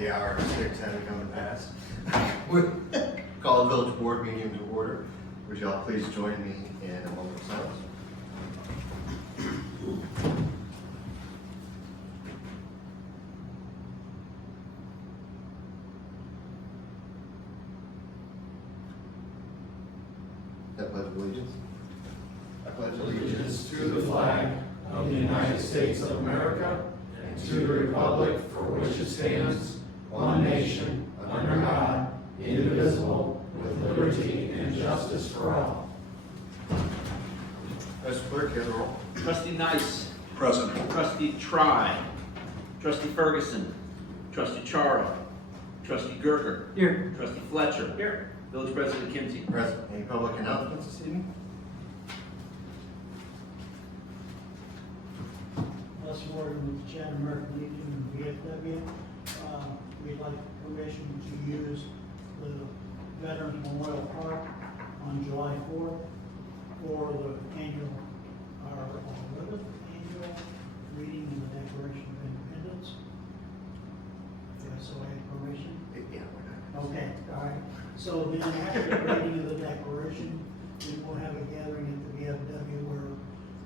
The hour of 6 having come and passed. We call the village board meeting to order. Would you all please join me in a moment of silence? I pledge allegiance. I pledge allegiance To the flag of the United States of America and to the republic for which it stands, one nation, under God, indivisible, with liberty and justice for all. Mr. Clerk, hear the roll. Trustee Nice. Present. Trustee Try. Trustee Ferguson. Trustee Chara. Trustee Gerger. Here. Trustee Fletcher. Here. Village President Kimsey. Present. Any public announcements this evening? Us working with the Chad American Legion and VFW, we'd like permission to use the Veterans Memorial Park on July 4th for the annual reading of the Declaration of Independence. So I have permission? Yeah, we're not. Okay, all right. So then after the reading of the Declaration, then we'll have a gathering at the VFW where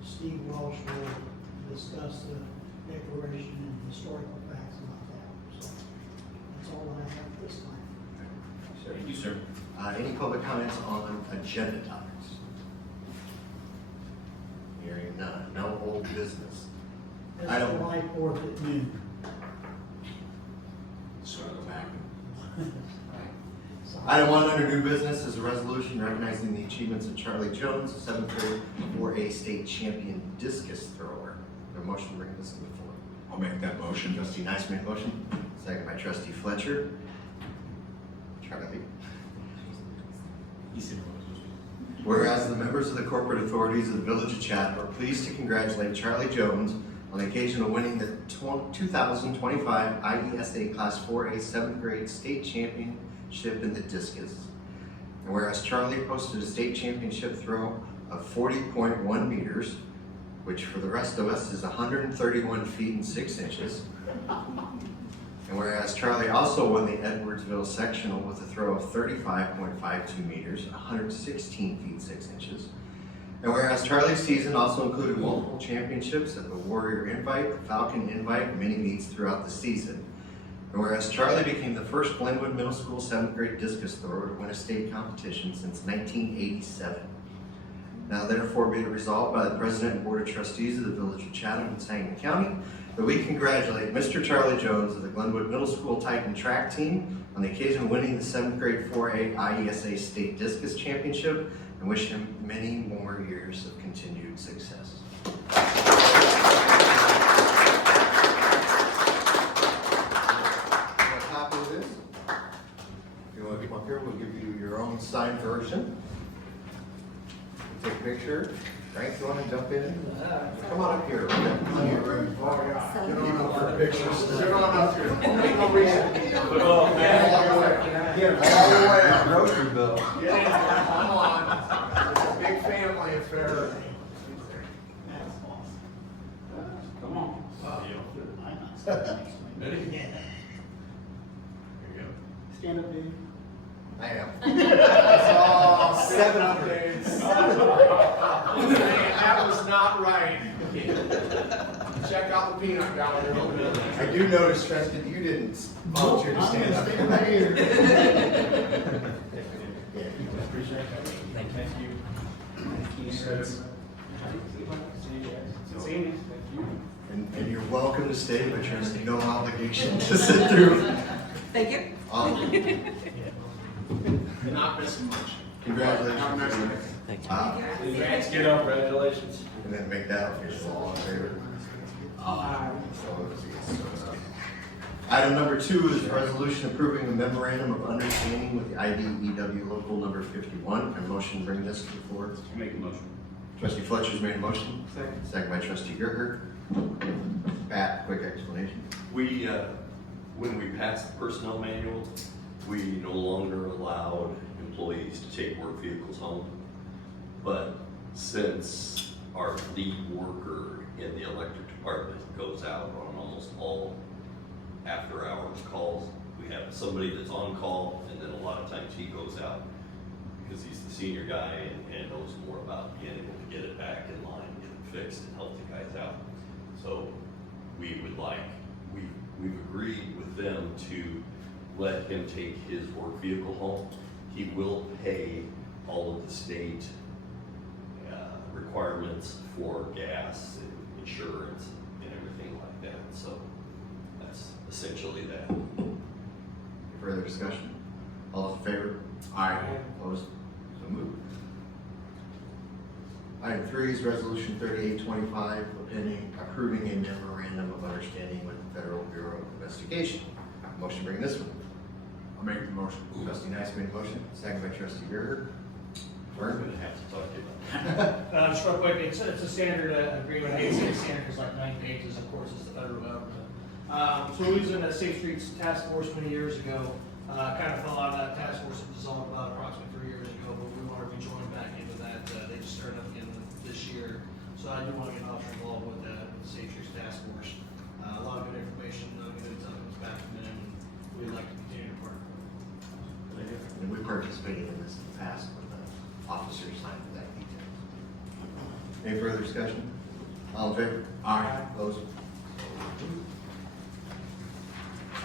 Steve Welsh will discuss the Declaration and historical facts about that. So that's all I have this time. Thank you, sir. Any public comments on agenda topics? Hearing none. No old business. It's I don't- July 4th at noon. Sort of back. Item 1 under new business is a resolution recognizing the achievements of Charlie Jones, a 7th grade 4A state champion discus thrower. A motion to bring this to the floor. I'll make that motion. Trustee Nice made a motion, second by Trustee Fletcher. Charlie. Whereas the members of the corporate authorities of the Village of Chatham are pleased to congratulate Charlie Jones on the occasion of winning the 2025 IESA Class 4A 7th grade state championship in the discus. And whereas Charlie posted a state championship throw of 40.1 meters, which for the rest of us is 131 feet and 6 inches. And whereas Charlie also won the Edwardsville sectional with a throw of 35.52 meters, 116 feet 6 inches. And whereas Charlie's season also included multiple championships at the Warrior Invite, the Falcon Invite, and many meets throughout the season. And whereas Charlie became the first Glenwood Middle School 7th grade discus thrower to win a state competition since 1987. Now therefore be it resolved by the President and Board of Trustees of the Village of Chatham and Sangamon County that we congratulate Mr. Charlie Jones of the Glenwood Middle School Titan track team on the occasion of winning the 7th grade 4A IESA State Discus Championship and wish him many more years of continued success. A copy of this. If you want to come up here, we'll give you your own signed version. Take a picture. Frank, you want to jump in? Come on up here. Come on here. Get on up for pictures. Get on up here. No reason to be down. All the way up. Grocery bill. Yeah, come on. It's a big family affair. Come on. Ready? Yeah. Stand up, dude. I am. Oh, 7th updates. That was not right. Check out the peanut gallery. I do notice, Tristan, you didn't volunteer to stand up. I'm gonna stand right here. Thank you. And you're welcome to stay, but you're under no obligation to sit through. Thank you. Not missing much. Congratulations. Congrats, kiddo. Congratulations. And then make that official, all in favor. Item number 2 is a resolution approving a memorandum of understanding with the IDEW local number 51. A motion to bring this to the floor. Make a motion. Trustee Fletcher's made a motion. Second by Trustee Gerger. Pat, quick explanation. We, when we passed the personnel manual, we no longer allowed employees to take work vehicles home. But since our lead worker in the electric department goes out on almost all after-hours calls, We have somebody that's on call, and then a lot of times he goes out because he's the senior guy and knows more about being able to get it back in line, get it fixed, and help the guys out. So we would like, we've agreed with them to let him take his work vehicle home. He will pay all of the state requirements for gas and insurance and everything like that. So that's essentially that. Any further discussion? All those in favor? Aye. Opposed? So moved. Item 3 is Resolution 3825, approving a memorandum of understanding with the Federal Bureau of Investigation. Motion to bring this one. I'll make the motion. Trustee Nice made a motion, second by Trustee Gerger. We're Vern? gonna have to talk to you about that. Just real quick, it's a standard agreement, I say standard is like 9 pages, of course, it's the federal government. So we was in the Safe Streets Task Force many years ago, kind of fell out of that task force, it was dissolved about approximately 3 years ago, but we want to rejoin back into that, they just started up again this year. So I do want to get an officer involved with the Safe Streets Task Force. A lot of good information, good intelligence back from them, and we'd like to continue to partner with them. And we participated in this in the past when the officers signed that detail. Any further discussion? All in favor? Aye. Opposed?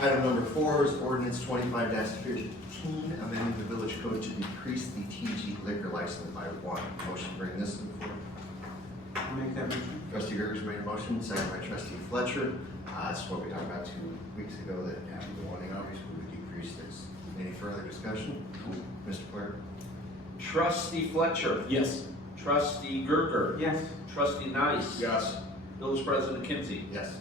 Item number 4 is ordinance 25-15, amending the village code to decrease the TG liquor license by 1. Motion to bring this to the floor. I'll make that motion. Trustee Gerger's made a motion, second by Trustee Fletcher. This is what we talked about 2 weeks ago, that after the warning, obviously, we would decrease this. Any further discussion? Mr. Clerk? Trustee Fletcher. Yes. Trustee Gerger. Yes. Trustee Nice. Yes. Village President Kimsey. Yes.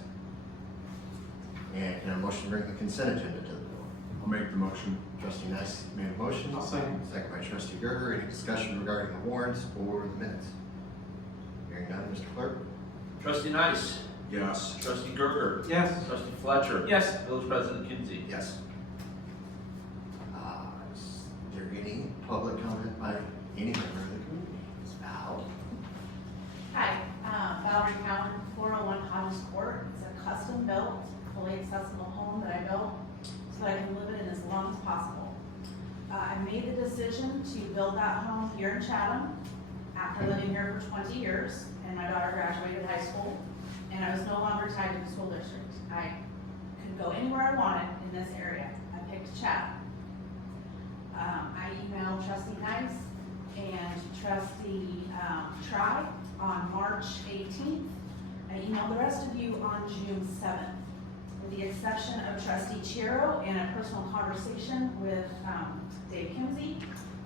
And can I have a motion to bring the consent agenda to the floor? I'll make the motion. Trustee Nice made a motion. I'll second. Second by Trustee Gerger. Any discussion regarding the warrants or the minutes? Hearing none, Mr. Clerk? Trustee Nice. Yes. Trustee Gerger. Yes. Trustee Fletcher. Yes. Village President Kimsey. Yes. Is there any public comment by any member of the community? Ms. Val? Hi, Valerie Cowan, 401 Thomas Court. It's a custom-built, fully accessible home that I built so that I can live in it as long as possible. I made the decision to build that home here in Chatham after living here for 20 years, and my daughter graduated high school, and I was no longer tied to the school district. I could go anywhere I wanted in this area. I picked Chatham. I emailed Trustee Nice and Trustee Try on March 18th. I emailed the rest of you on June 7th. With the exception of Trustee Chiro and a personal conversation with Dave Kimsey,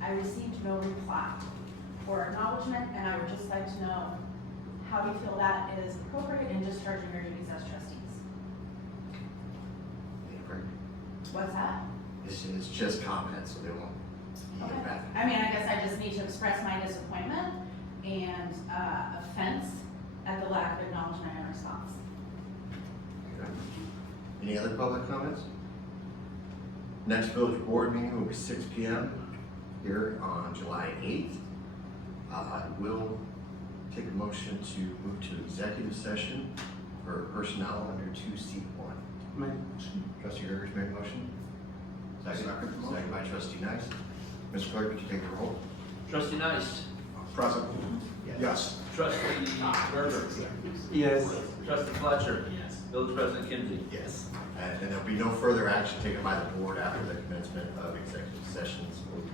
I received no reply or acknowledgement, and I would just like to know how you feel that is appropriate in discharging your duties as trustees. Any further? What's that? It's just comments, so they won't be Okay. back. I mean, I guess I just need to express my disappointment and offense at the lack of acknowledgement and response. Okay. Any other public comments? Next village board meeting will be 6 p.m. here on July 8th. We'll take a motion to move to executive session for personnel under 2C1. Trustee Gerger's made a motion. Second by Trustee Nice. Mr. Clerk, would you take the roll? Trustee Nice. Present. Yes. Trustee Gerger. Yes. Trustee Fletcher. Yes. Village President Kimsey. Yes. And there'll be no further action taken by the board after the commencement of executive sessions. We'll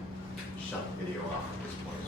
shut the video off at this point.